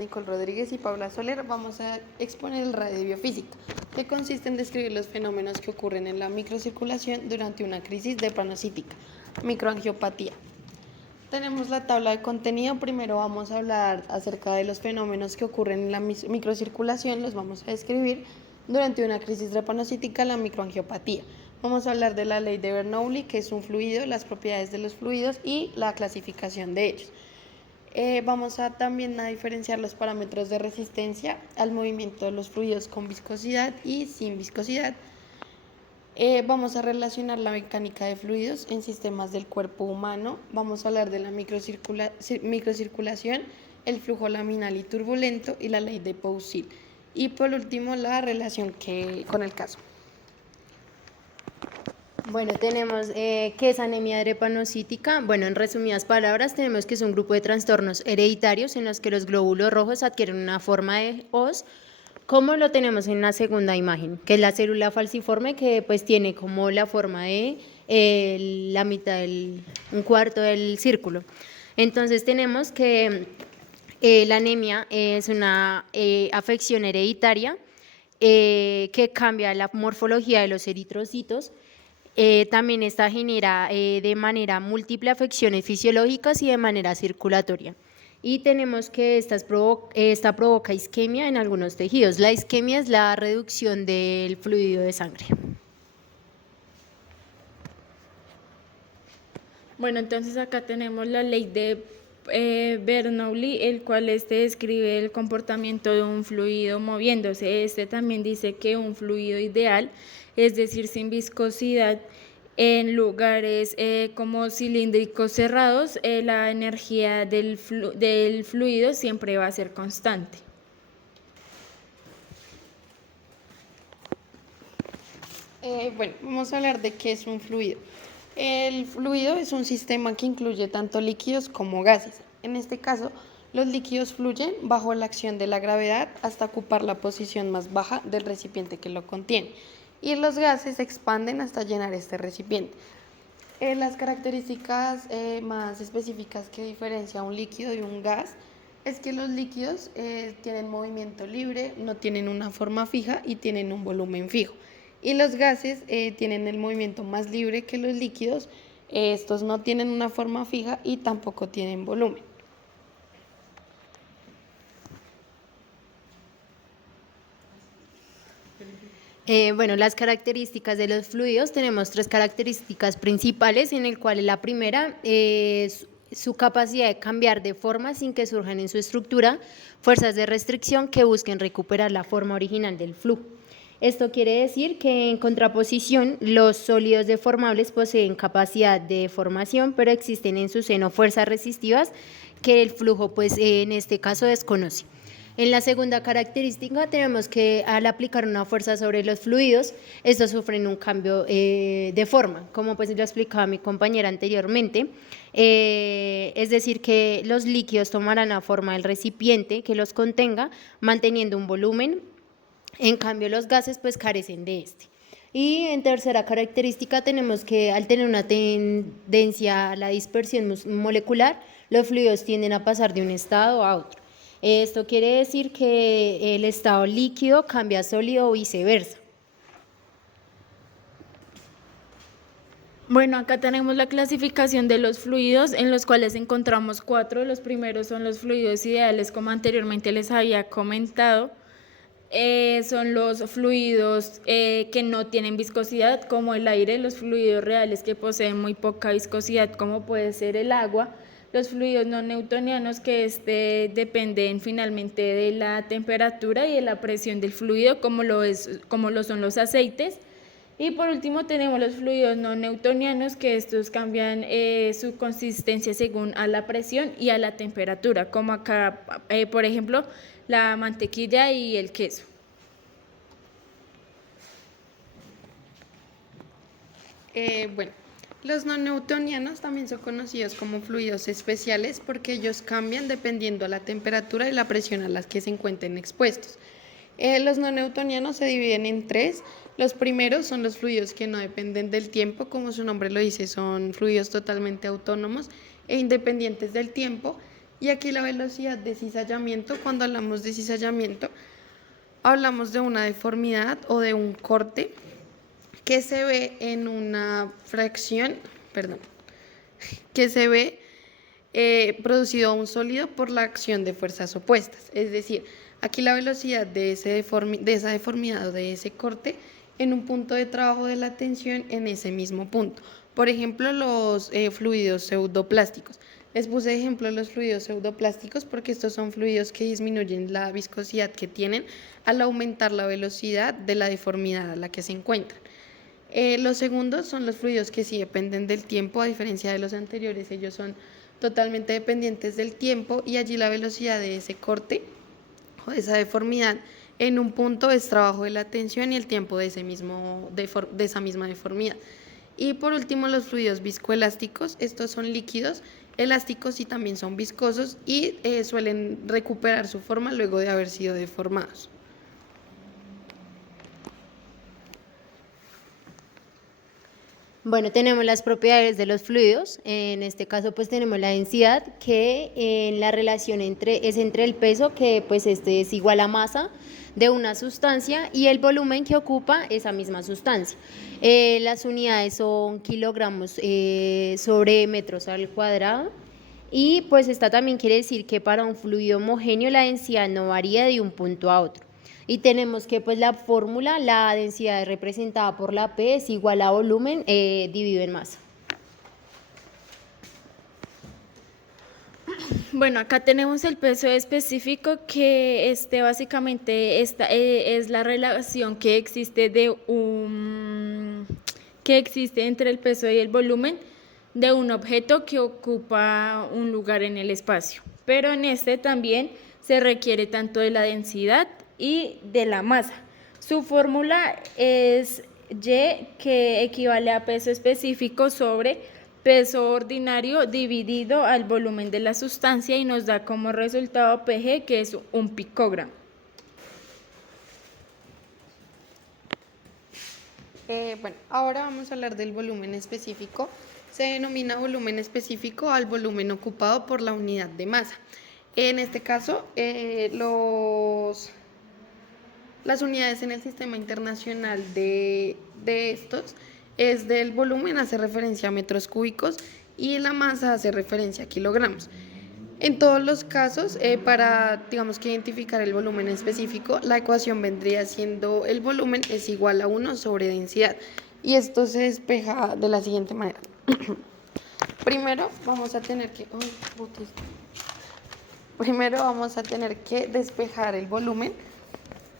Nicole Rodríguez y Paula Soler vamos a exponer el radio de biofísica, que consiste en describir los fenómenos que ocurren en la microcirculación durante una crisis drepanocítica, microangiopatía. Tenemos la tabla de contenido. Primero vamos a hablar acerca de los fenómenos que ocurren en la microcirculación, los vamos a describir durante una crisis drepanocítica, la microangiopatía. Vamos a hablar de la ley de Bernoulli, que es un fluido, las propiedades de los fluidos y la clasificación de ellos. Vamos a también a diferenciar los parámetros de resistencia al movimiento de los fluidos con viscosidad y sin viscosidad. Vamos a relacionar la mecánica de fluidos en sistemas del cuerpo humano. Vamos a hablar de la microcirculación, el flujo laminal y turbulento y la ley de Poiseuille. Y por último, la relación con el caso. Bueno, tenemos ¿qué es anemia drepanocítica? Bueno, en resumidas palabras, tenemos que es un grupo de trastornos hereditarios en los que los glóbulos rojos adquieren una forma de hoz, como lo tenemos en la segunda imagen, que es la célula falciforme, que pues tiene como la forma de la mitad un cuarto del círculo. Entonces tenemos que la anemia es una afección hereditaria que cambia la morfología de los eritrocitos. También esta genera de manera múltiple afecciones fisiológicas y de manera circulatoria. Y tenemos que esta provoca isquemia en algunos tejidos. La isquemia es la reducción del fluido de sangre. Bueno, entonces acá tenemos la ley de Bernoulli, el cual describe el comportamiento de un fluido moviéndose. También dice que un fluido ideal, es decir, sin viscosidad, en lugares como cilíndricos cerrados, la energía del fluido siempre va a ser constante. Bueno, vamos a hablar de qué es un fluido. El fluido es un sistema que incluye tanto líquidos como gases. En este caso, los líquidos fluyen bajo la acción de la gravedad hasta ocupar la posición más baja del recipiente que lo contiene, y los gases se expanden hasta llenar este recipiente. Las características más específicas que diferencian un líquido y un gas es que los líquidos tienen movimiento libre, no tienen una forma fija y tienen un volumen fijo. Y los gases tienen el movimiento más libre que los líquidos. Estos no tienen una forma fija y tampoco tienen volumen. Bueno, las características de los fluidos, tenemos tres características principales, en el cual la primera es su capacidad de cambiar de forma sin que surjan en su estructura fuerzas de restricción que busquen recuperar la forma original del flujo. Esto quiere decir que en contraposición los sólidos deformables poseen capacidad de deformación, pero existen en su seno fuerzas resistivas que el flujo pues en este caso desconoce. En la segunda característica tenemos que al aplicar una fuerza sobre los fluidos, estos sufren un cambio de forma, como pues lo explicaba mi compañera anteriormente, es decir que los líquidos tomarán la forma del recipiente que los contenga, manteniendo un volumen, en cambio los gases pues carecen de este. Y en tercera característica tenemos que al tener una tendencia a la dispersión molecular, los fluidos tienden a pasar de un estado a otro. Esto quiere decir que el estado líquido cambia a sólido o viceversa. Bueno, acá tenemos la clasificación de los fluidos, en los cuales encontramos 4. Los primeros son los fluidos ideales, como anteriormente les había comentado. Son los fluidos que no tienen viscosidad, como el aire, los fluidos reales que poseen muy poca viscosidad, como puede ser el agua, los fluidos no newtonianos, que dependen finalmente de la temperatura y de la presión del fluido, como lo son los aceites. Y por último tenemos los fluidos no newtonianos, que estos cambian su consistencia según a la presión y a la temperatura, como acá, por ejemplo, la mantequilla y el queso. Bueno, los no newtonianos también son conocidos como fluidos especiales porque ellos cambian dependiendo a la temperatura y la presión a las que se encuentren expuestos. Los no newtonianos se dividen en 3. Los primeros son los fluidos que no dependen del tiempo, como su nombre lo dice, son fluidos totalmente autónomos e independientes del tiempo. Y aquí la velocidad de cizallamiento, cuando hablamos de cizallamiento, hablamos de una deformidad o de un corte que se ve en una fracción, perdón, que se ve producido a un sólido por la acción de fuerzas opuestas. Es decir, aquí la velocidad de esa deformidad o de ese corte en un punto de trabajo de la tensión en ese mismo punto. Por ejemplo, los fluidos pseudoplásticos. Les puse de ejemplo los fluidos pseudoplásticos porque estos son fluidos que disminuyen la viscosidad que tienen al aumentar la velocidad de la deformidad a la que se encuentran. Los segundos son los fluidos que sí dependen del tiempo, a diferencia de los anteriores, ellos son totalmente dependientes del tiempo y allí la velocidad de ese corte o de esa deformidad en un punto es trabajo de la tensión y el tiempo de esa misma deformidad. Y por último, los fluidos viscoelásticos, estos son líquidos elásticos y también son viscosos y suelen recuperar su forma luego de haber sido deformados. Bueno, tenemos las propiedades de los fluidos. En este caso, pues tenemos la densidad, que en la relación es entre el peso, que pues este es igual a masa de una sustancia, y el volumen que ocupa esa misma sustancia. Las unidades son kilogramos sobre metros al cuadrado. Y pues esta también quiere decir que para un fluido homogéneo la densidad no varía de un punto a otro. Y tenemos que pues la fórmula, la densidad representada por la P es igual a volumen dividido en masa. Bueno, acá tenemos el peso específico, que básicamente es la relación que existe entre el peso y el volumen de un objeto que ocupa un lugar en el espacio. Pero en este también se requiere tanto de la densidad y de la masa. Su fórmula es Y, que equivale a peso específico sobre peso ordinario dividido al volumen de la sustancia, y nos da como resultado PG, que es un picogramo. Bueno, ahora vamos a hablar del volumen específico. Se denomina volumen específico al volumen ocupado por la unidad de masa. En este caso, las unidades en el sistema internacional de estos es del volumen, hace referencia a metros cúbicos, y la masa hace referencia a kilogramos. En todos los casos, para digamos que identificar el volumen específico, la ecuación vendría siendo el volumen es igual a 1 sobre densidad, y esto se despeja de la siguiente manera. Primero vamos a tener que despejar el volumen,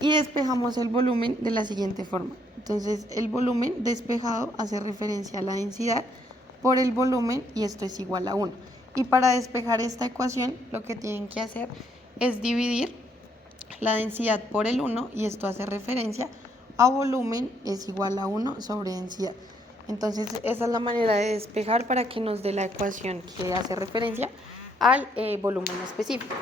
y despejamos el volumen de la siguiente forma. Entonces, el volumen despejado hace referencia a la densidad por el volumen, y esto es igual a 1. Y para despejar esta ecuación, lo que tienen que hacer es dividir la densidad por el 1, y esto hace referencia a volumen es igual a 1 sobre densidad. Entonces, esa es la manera de despejar para que nos dé la ecuación que hace referencia al volumen específico.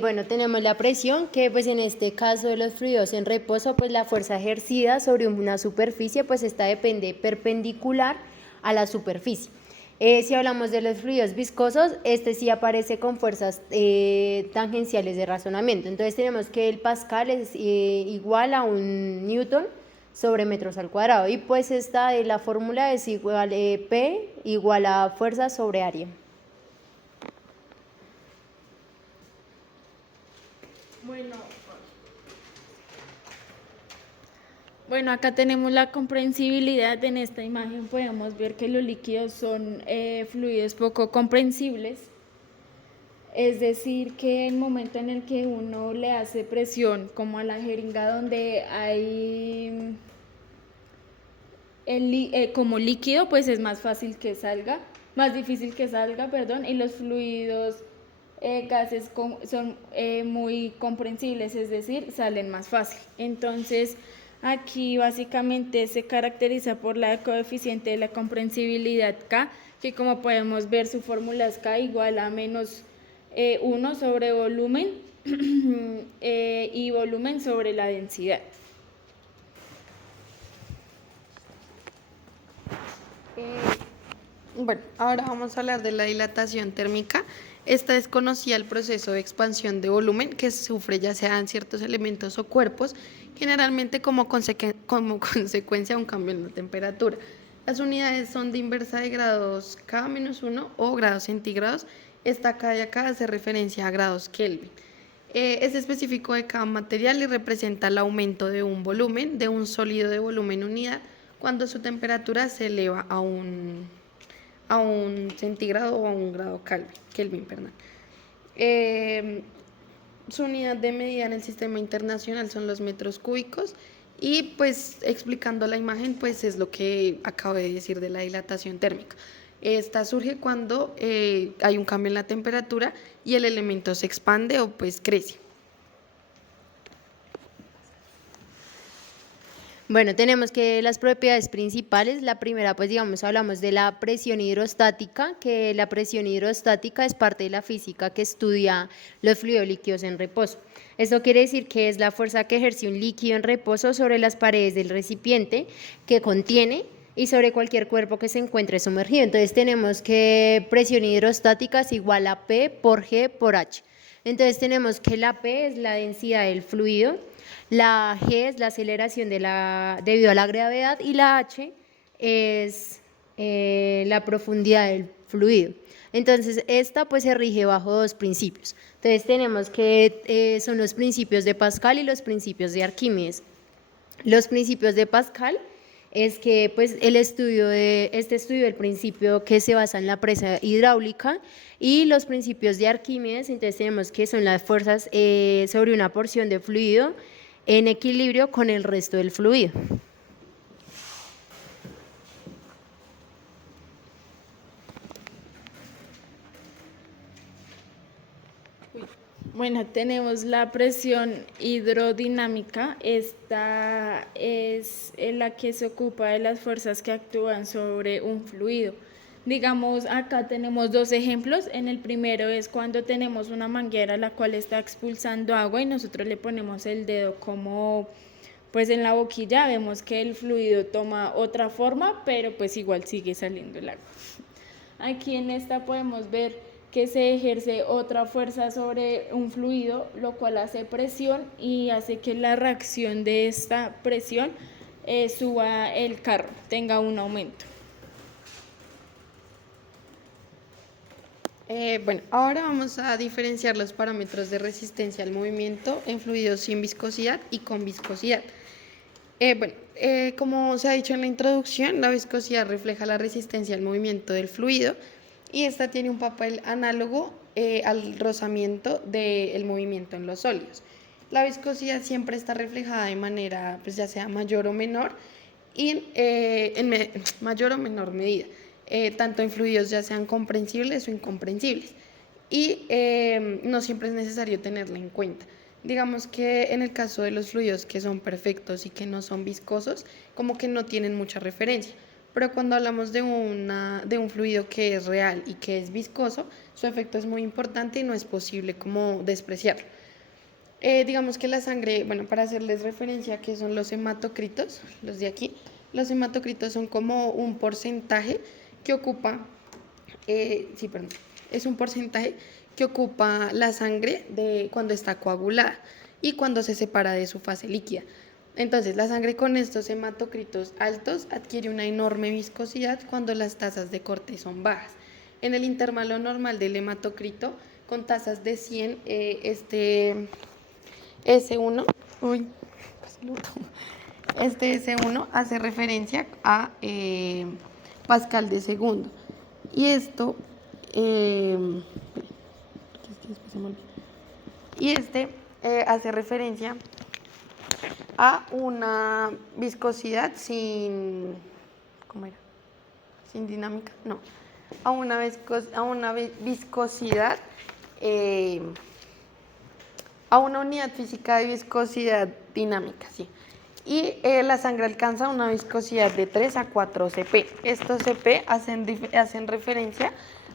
Bueno, tenemos la presión, que pues en este caso de los fluidos en reposo, pues la fuerza ejercida sobre una superficie, pues esta depende perpendicular a la superficie. Si hablamos de los fluidos viscosos, este sí aparece con fuerzas tangenciales de razonamiento. Entonces tenemos que el pascal es igual a un newton sobre metros al cuadrado, y pues la fórmula es igual P igual a fuerza sobre área. Bueno, acá tenemos la comprensibilidad. En esta imagen podemos ver que los líquidos son fluidos poco comprensibles. Es decir, que el momento en el que uno le hace presión, como a la jeringa donde hay como líquido, pues es más difícil que salga, y los fluidos gases son muy comprensibles, es decir, salen más fácil. Entonces, aquí básicamente se caracteriza por la coeficiente de la comprensibilidad K, que como podemos ver su fórmula es K igual a menos 1 sobre volumen y volumen sobre la densidad. Bueno, ahora vamos a hablar de la dilatación térmica. Esta es conocida el proceso de expansión de volumen que sufre ya sean ciertos elementos o cuerpos, generalmente como consecuencia de un cambio en la temperatura. Las unidades son de inversa de grados K-1 o grados centígrados. Esta K de acá hace referencia a grados Kelvin. Es específico de cada material y representa el aumento de un volumen, de un sólido de volumen unidad, cuando su temperatura se eleva a un centígrado o a un grado Kelvin. Su unidad de medida en el sistema internacional son los metros cúbicos y pues explicando la imagen pues es lo que acabo de decir de la dilatación térmica. Esta surge cuando hay un cambio en la temperatura y el elemento se expande o pues crece. Bueno, tenemos que las propiedades principales, la primera pues digamos hablamos de la presión hidrostática, que la presión hidrostática es parte de la física que estudia los fluidos líquidos en reposo. Esto quiere decir que es la fuerza que ejerce un líquido en reposo sobre las paredes del recipiente que contiene y sobre cualquier cuerpo que se encuentre sumergido. Entonces tenemos que presión hidrostática es igual a P por G por H. Entonces tenemos que la P es la densidad del fluido, la G es la aceleración debido a la gravedad y la H es la profundidad del fluido. Entonces esta pues se rige bajo dos principios. Entonces tenemos que son los principios de Pascal y los principios de Arquímedes. Los principios de Pascal es que pues estudio del principio que se basa en la presa hidráulica y los principios de Arquímedes, entonces tenemos que son las fuerzas sobre una porción de fluido en equilibrio con el resto del fluido. Bueno, tenemos la presión hidrodinámica. Esta es la que se ocupa de las fuerzas que actúan sobre un fluido. Digamos, acá tenemos dos ejemplos. En el primero es cuando tenemos una manguera la cual está expulsando agua y nosotros le ponemos el dedo como pues en la boquilla. Vemos que el fluido toma otra forma, pero pues igual sigue saliendo el agua. Aquí en esta podemos ver que se ejerce otra fuerza sobre un fluido, lo cual hace presión y hace que la reacción de esta presión suba el carro, tenga un aumento. Bueno, ahora vamos a diferenciar los parámetros de resistencia al movimiento en fluidos sin viscosidad y con viscosidad. Como se ha dicho en la introducción, la viscosidad refleja la resistencia al movimiento del fluido y esta tiene un papel análogo al rozamiento del movimiento en los sólidos. La viscosidad siempre está reflejada de manera, pues ya sea mayor o menor, y mayor o menor medida, tanto en fluidos ya sean comprensibles o incomprensibles. Y no siempre es necesario tenerla en cuenta. Digamos que en el caso de los fluidos que son perfectos y que no son viscosos, como que no tienen mucha referencia. Pero cuando hablamos de un fluido que es real y que es viscoso, su efecto es muy importante y no es posible como despreciarlo. Digamos que la sangre, bueno, para hacerles referencia a qué son los hematocritos, los de aquí, los hematocritos son como un porcentaje que ocupa, es un porcentaje que ocupa la sangre cuando está coagulada y cuando se separa de su fase líquida. Entonces, la sangre con estos hematocritos altos adquiere una enorme viscosidad cuando las tasas de corte son bajas. En el intervalo normal del hematocrito, con tasas de 100, este S1 hace referencia a Pascal de segundo. Y esto, hace referencia a una viscosidad sin dinámica, no, a una viscosidad, a una unidad física de viscosidad dinámica, sí. Y la sangre alcanza una viscosidad de 3 a 4 cp. Estos cp hacen referencia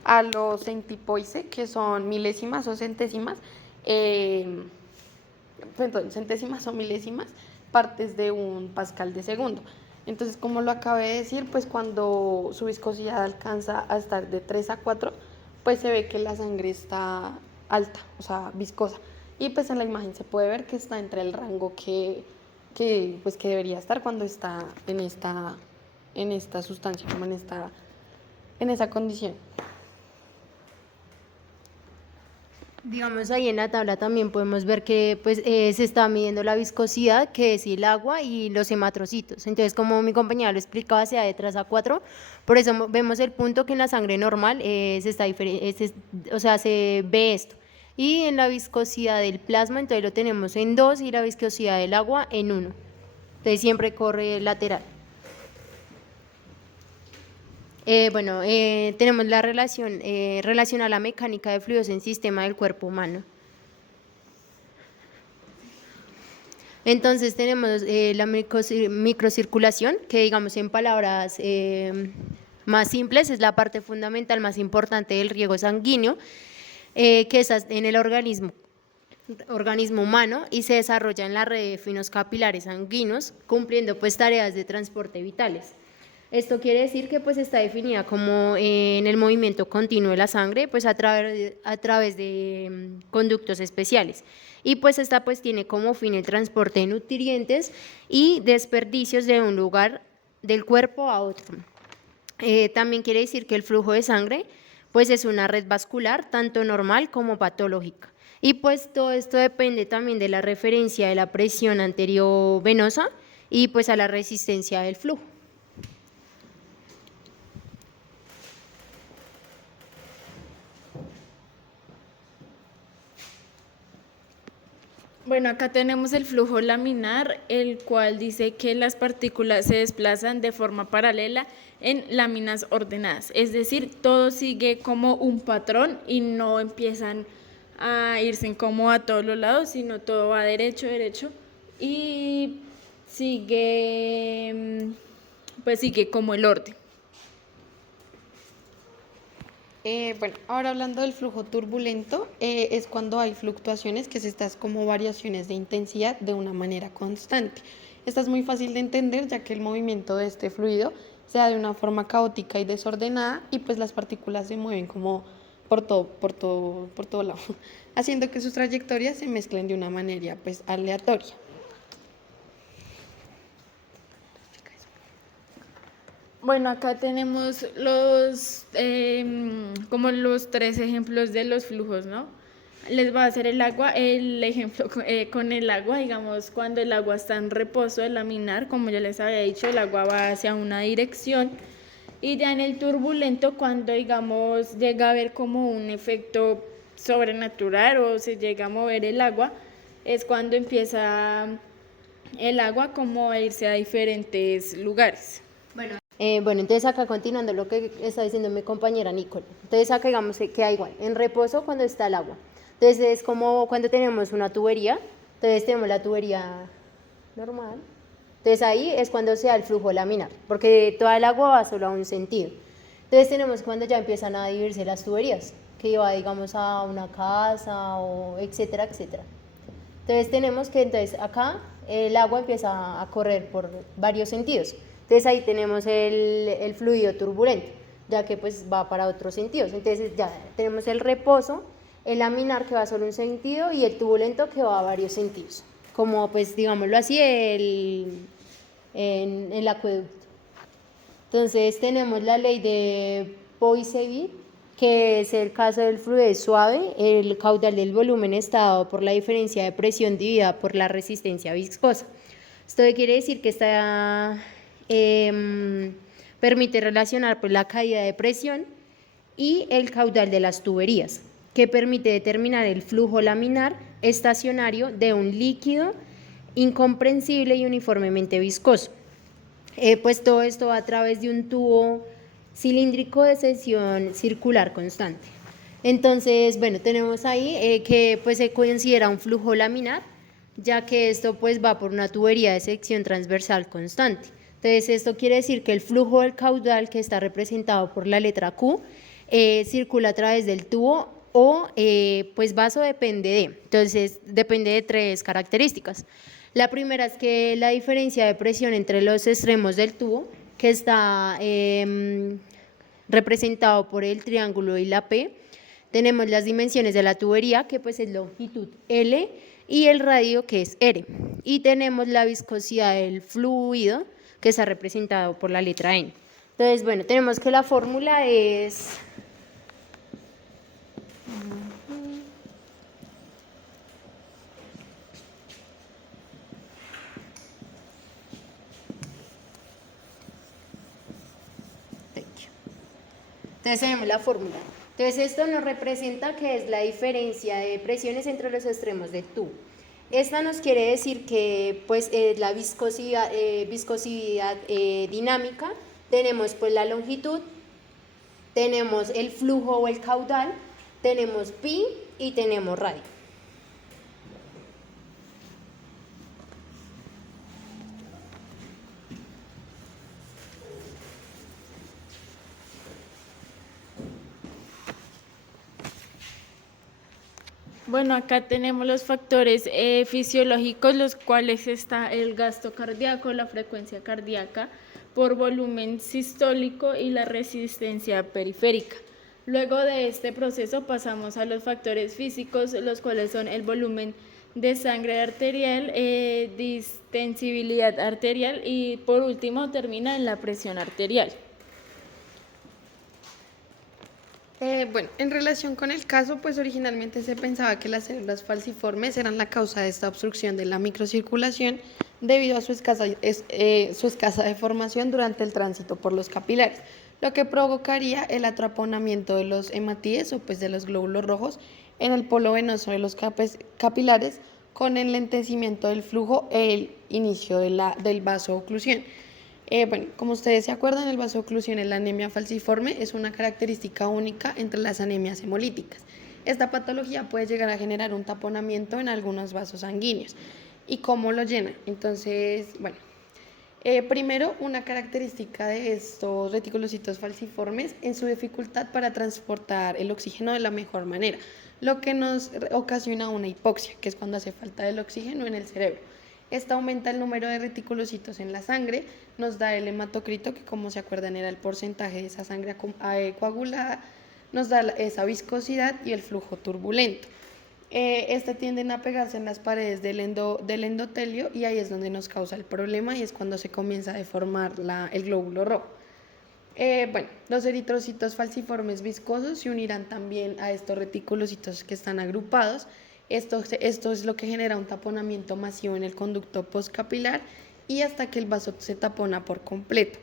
a los centipoise, que son milésimas o centésimas, perdón, centésimas o milésimas partes de un pascal de segundo. Entonces, como lo acabé de decir, pues cuando su viscosidad alcanza a estar de 3 a 4, pues se ve que la sangre está alta, o sea, viscosa. Y pues en la imagen se puede ver que está entre el rango que debería estar cuando está en esta sustancia, como en esa condición. Digamos, ahí en la tabla también podemos ver que pues, se está midiendo la viscosidad, que es el agua y los hematrocitos. Entonces, como mi compañera lo explicaba, se da de 3 a 4, por eso vemos el punto que en la sangre normal o sea, se ve esto. Y en la viscosidad del plasma, entonces lo tenemos en 2 y la viscosidad del agua en 1. Entonces siempre corre lateral. Tenemos la relación a la mecánica de fluidos en sistema del cuerpo humano. Entonces tenemos la microcirculación, que digamos en palabras más simples es la parte fundamental más importante del riego sanguíneo, que está en el organismo humano y se desarrolla en la red de finos capilares sanguíneos, cumpliendo pues tareas de transporte vitales. Esto quiere decir que pues está definida como en el movimiento continuo de la sangre, pues a través de conductos especiales. Y pues esta pues tiene como fin el transporte de nutrientes y desperdicios de un lugar del cuerpo a otro. También quiere decir que el flujo de sangre pues es una red vascular tanto normal como patológica. Y pues todo esto depende también de la referencia de la presión arteriovenosa y pues a la resistencia del flujo. Bueno, acá tenemos el flujo laminar, el cual dice que las partículas se desplazan de forma paralela en láminas ordenadas, es decir, todo sigue como un patrón y no empiezan a irse como a todos los lados, sino todo va derecho y sigue como el orden. Ahora hablando del flujo turbulento, es cuando hay fluctuaciones, que es estas como variaciones de intensidad de una manera constante. Esta es muy fácil de entender, ya que el movimiento de este fluido se da de una forma caótica y desordenada y pues las partículas se mueven como por todo lado, haciendo que sus trayectorias se mezclen de una manera pues aleatoria. Bueno, acá tenemos como los 3 ejemplos de los flujos, ¿no? Les voy a hacer el ejemplo con el agua, digamos, cuando el agua está en reposo de laminar, como ya les había dicho, el agua va hacia una dirección, y ya en el turbulento, cuando, digamos, llega a haber como un efecto sobrenatural o se llega a mover el agua, es cuando empieza el agua como a irse a diferentes lugares. Bueno, entonces acá continuando lo que está diciendo mi compañera Nicole, entonces acá digamos que queda igual, en reposo cuando está el agua, entonces es como cuando tenemos una tubería, entonces tenemos la tubería normal, entonces ahí es cuando se da el flujo laminar, porque toda el agua va solo a un sentido, entonces tenemos cuando ya empiezan a dividirse las tuberías, que va digamos a una casa o etcétera, etcétera. Entonces tenemos que entonces acá el agua empieza a correr por varios sentidos. Entonces ahí tenemos el fluido turbulento, ya que pues va para otros sentidos. Entonces ya tenemos el reposo, el laminar que va solo un sentido y el turbulento que va a varios sentidos, como pues digámoslo así en el acueducto. Entonces tenemos la ley de Poiseuille, que es el caso del fluido suave, el caudal del volumen está dado por la diferencia de presión dividida por la resistencia viscosa. Esto quiere decir que permite relacionar pues, la caída de presión y el caudal de las tuberías, que permite determinar el flujo laminar estacionario de un líquido incomprensible y uniformemente viscoso. Pues todo esto va a través de un tubo cilíndrico de sección circular constante. Entonces, bueno, tenemos ahí que pues se considera un flujo laminar, ya que esto pues va por una tubería de sección transversal constante. Entonces, esto quiere decir que el flujo del caudal, que está representado por la letra Q, circula a través del tubo o pues vaso, depende de. Entonces, depende de tres características. La primera es que la diferencia de presión entre los extremos del tubo, que está representado por el triángulo y la P. Tenemos las dimensiones de la tubería, que pues es longitud L, y el radio, que es R. Y tenemos la viscosidad del fluido, que está representado por la letra N. Entonces, bueno, tenemos que la fórmula es... Entonces tenemos la fórmula. Entonces esto nos representa que es la diferencia de presiones entre los extremos del tubo. Esta nos quiere decir que pues la viscosidad dinámica, tenemos pues la longitud, tenemos el flujo o el caudal, tenemos pi y tenemos radio. Bueno, acá tenemos los factores fisiológicos, los cuales está el gasto cardíaco, la frecuencia cardíaca por volumen sistólico y la resistencia periférica. Luego de este proceso pasamos a los factores físicos, los cuales son el volumen de sangre arterial, distensibilidad arterial y por último termina en la presión arterial. Bueno, en relación con el caso, pues originalmente se pensaba que las células falciformes eran la causa de esta obstrucción de la microcirculación debido a su escasa deformación durante el tránsito por los capilares, lo que provocaría el atraponamiento de los hematíes o pues de los glóbulos rojos en el polo venoso de los capilares con enlentecimiento del flujo e el inicio del vasoclusión. Bueno, como ustedes se acuerdan, el vasoclusión en la anemia falciforme es una característica única entre las anemias hemolíticas. Esta patología puede llegar a generar un taponamiento en algunos vasos sanguíneos. ¿Y cómo lo llena? Entonces, bueno, primero, una característica de estos reticulocitos falciformes es su dificultad para transportar el oxígeno de la mejor manera, lo que nos ocasiona una hipoxia, que es cuando hace falta el oxígeno en el cerebro. Esta aumenta el número de reticulocitos en la sangre, nos da el hematocrito, que como se acuerdan era el porcentaje de esa sangre coagulada, nos da esa viscosidad y el flujo turbulento. Tienden a pegarse en las paredes del endotelio y ahí es donde nos causa el problema y es cuando se comienza a deformar el glóbulo rojo. Bueno, los eritrocitos falciformes viscosos se unirán también a estos reticulocitos que están agrupados. Esto es lo que genera un taponamiento masivo en el conducto postcapilar y hasta que el vaso se tapona por completo.